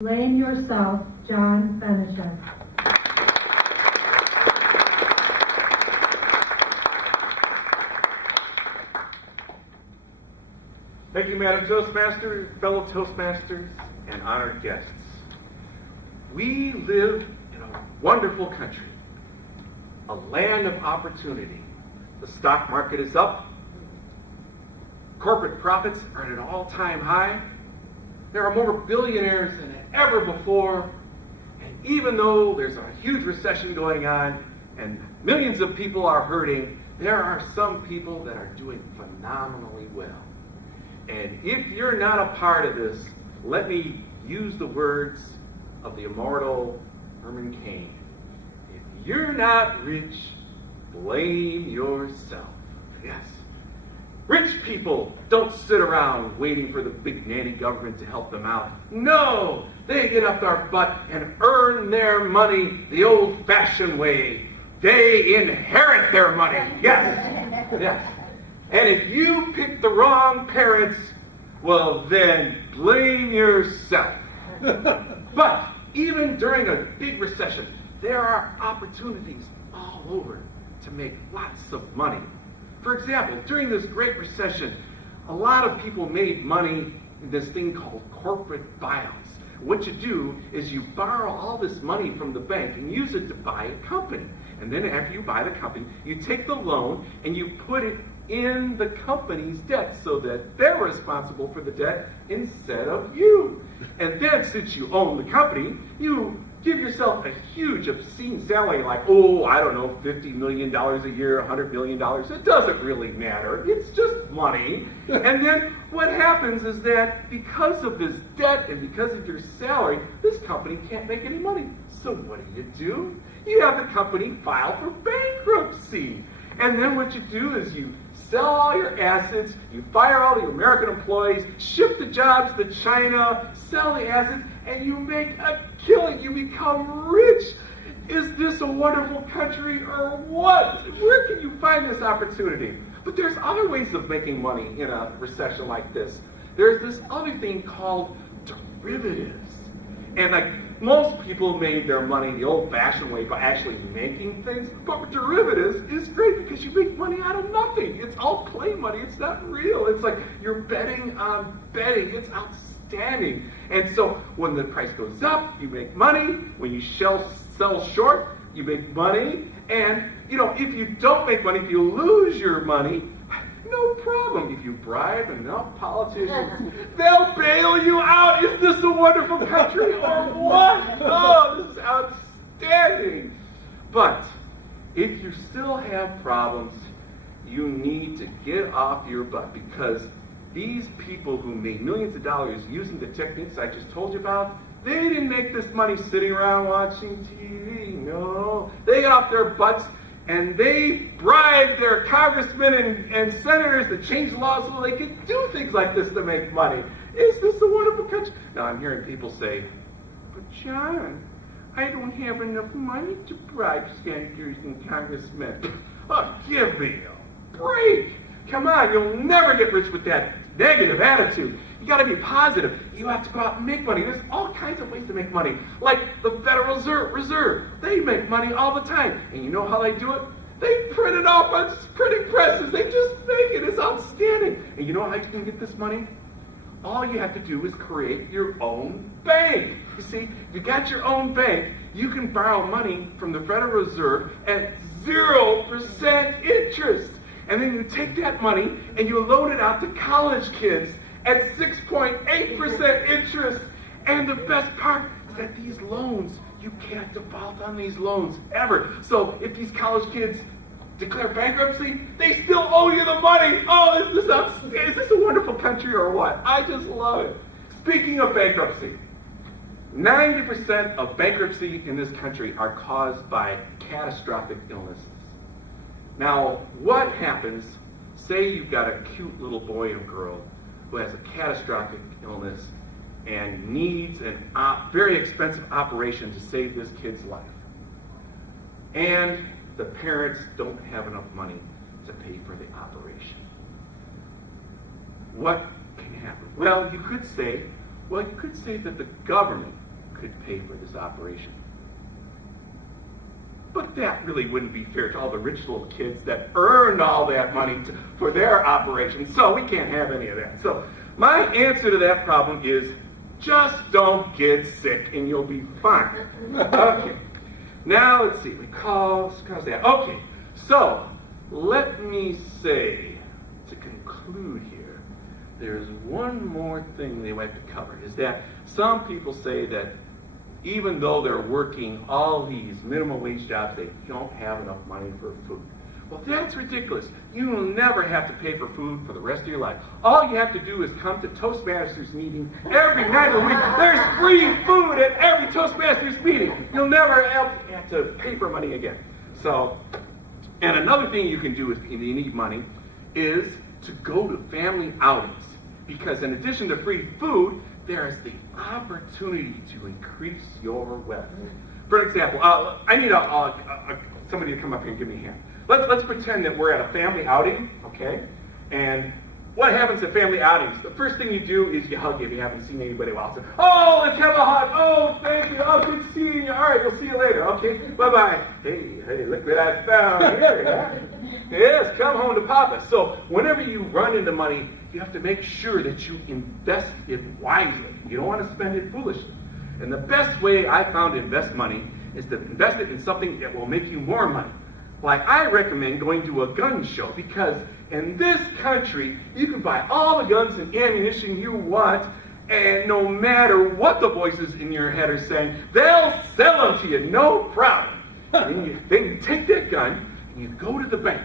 Blame Yourself, John Benishek. Thank you, Madam Toastmaster, fellow Toastmasters, and honored guests. We live in a wonderful country, a land of opportunity. The stock market is up. Corporate profits are at an all-time high. There are more billionaires than ever before. And even though there's a huge recession going on and millions of people are hurting, there are some people that are doing phenomenally well. And if you're not a part of this, let me use the words of the immortal Herman Cain. If you're not rich, blame yourself. Yes. Rich people don't sit around waiting for the big nanny government to help them out. No, they get up their butt and earn their money the old-fashioned way. They inherit their money. Yes. Yes. And if you pick the wrong parents, well then blame yourself. But even during a big recession, there are opportunities all over to make lots of money. For example, during this Great Recession, a lot of people made money in this thing called corporate buyouts. What you do is you borrow all this money from the bank and use it to buy a company. And then after you buy the company, you take the loan and you put it in the company's debt so that they're responsible for the debt instead of you. And then since you own the company, you give yourself a huge, obscene salary like, $50 million a year, $100 million. It doesn't really matter. It's just money. And then what happens is that because of this debt and because of your salary, this company can't make any money. So what do? You have the company file for bankruptcy. And then what you do is you sell all your assets, you fire all the American employees, ship the jobs to China, sell the assets, and you make a killing. You become rich. Is this a wonderful country or what? Where can you find this opportunity? But there's other ways of making money in a recession like this. There's this other thing called derivatives. And most people made their money the old-fashioned way by actually making things. But with derivatives, it's great because you make money out of nothing. It's all play money. It's not real. It's like you're betting on betting. It's outstanding. And so when the price goes up, you make money. When you sell short, you make money. And, if you don't make money, if you lose your money, no problem. If you bribe enough politicians, they'll bail you out. Is this a wonderful country or what? Oh, this is outstanding. But if you still have problems, you need to get off your butt because these people who made millions of dollars using the techniques I just told you about, they didn't make this money sitting around watching TV. No. They got off their butts and they bribed their congressmen and senators to change laws so they could do things like this to make money. Is this a wonderful country? Now I'm hearing people say, but John, I don't have enough money to bribe senators and congressmen. Oh, give me a break. Come on, you'll never get rich with that negative attitude. You got to be positive. You have to go out and make money. There's all kinds of ways to make money. Like the Federal Reserve. They make money all the time. And you know how they do it? They print it off on printing presses. They just make it. It's outstanding. And you know how you can get this money? All you have to do is create your own bank. You see, if you got your own bank, you can borrow money from the Federal Reserve at 0% interest. And then you take that money and you loan it out to college kids at 6.8% interest. And the best part is that these loans, you can't default on these loans ever. So if these college kids declare bankruptcy, they still owe you the money. Oh, is this a wonderful country or what? I just love it. Speaking of bankruptcy, 90% of bankruptcy in this country are caused by catastrophic illnesses. Now, what happens, say you've got a cute little boy or girl who has a catastrophic illness and needs a very expensive operation to save this kid's life. And the parents don't have enough money to pay for the operation. What can happen? Well, you could say that the government could pay for this operation. But that really wouldn't be fair to all the rich little kids that earned all that money for their operation, so we can't have any of that. So my answer to that problem is just don't get sick and you'll be fine. Okay, now let's see, cause that. Okay, so let me say, to conclude here, there's one more thing they like to cover, is that some people say that even though they're working all these minimum wage jobs, they don't have enough money for food. Well, that's ridiculous. You will never have to pay for food for the rest of your life. All you have to do is come to Toastmasters meeting every night of the week. There's free food at every Toastmasters meeting. You'll never have to pay for money again. So, and another thing you can do if you need money is to go to family outings. Because in addition to free food, there is the opportunity to increase your wealth. For example, I need somebody to come up here and give me a hand. Let's pretend that we're at a family outing, okay? And what happens at family outings? The first thing you do is you hug if you haven't seen anybody else. Oh, let's have a hug. Oh, thank you. Oh, good seeing you. All right, we'll see you later. Okay, bye-bye. Hey, look what I found here. Yes, come home to Papa. So whenever you run into money, you have to make sure that you invest it wisely. You don't want to spend it foolishly. And the best way I found to invest money is to invest it in something that will make you more money. Like I recommend going to a gun show because in this country, you can buy all the guns and ammunition you want, and no matter what the voices in your head are saying, they'll sell them to you, no problem. Then you take that gun and you go to the bank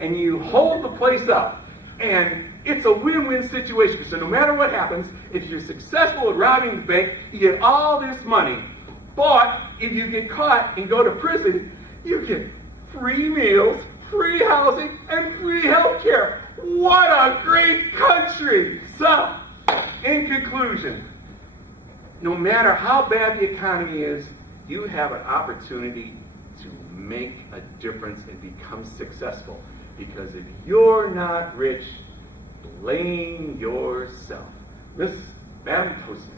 and you hold the place up, and it's a win-win situation. So no matter what happens, if you're successful at robbing the bank, you get all this money. But if you get caught and go to prison, you get free meals, free housing, and free health care. What a great country! So, in conclusion, no matter how bad the economy is, you have an opportunity to make a difference and become successful. Because if you're not rich, blame yourself. Madam Toastmaster.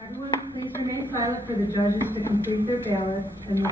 Everyone, please remain silent for the judges to complete their ballots and the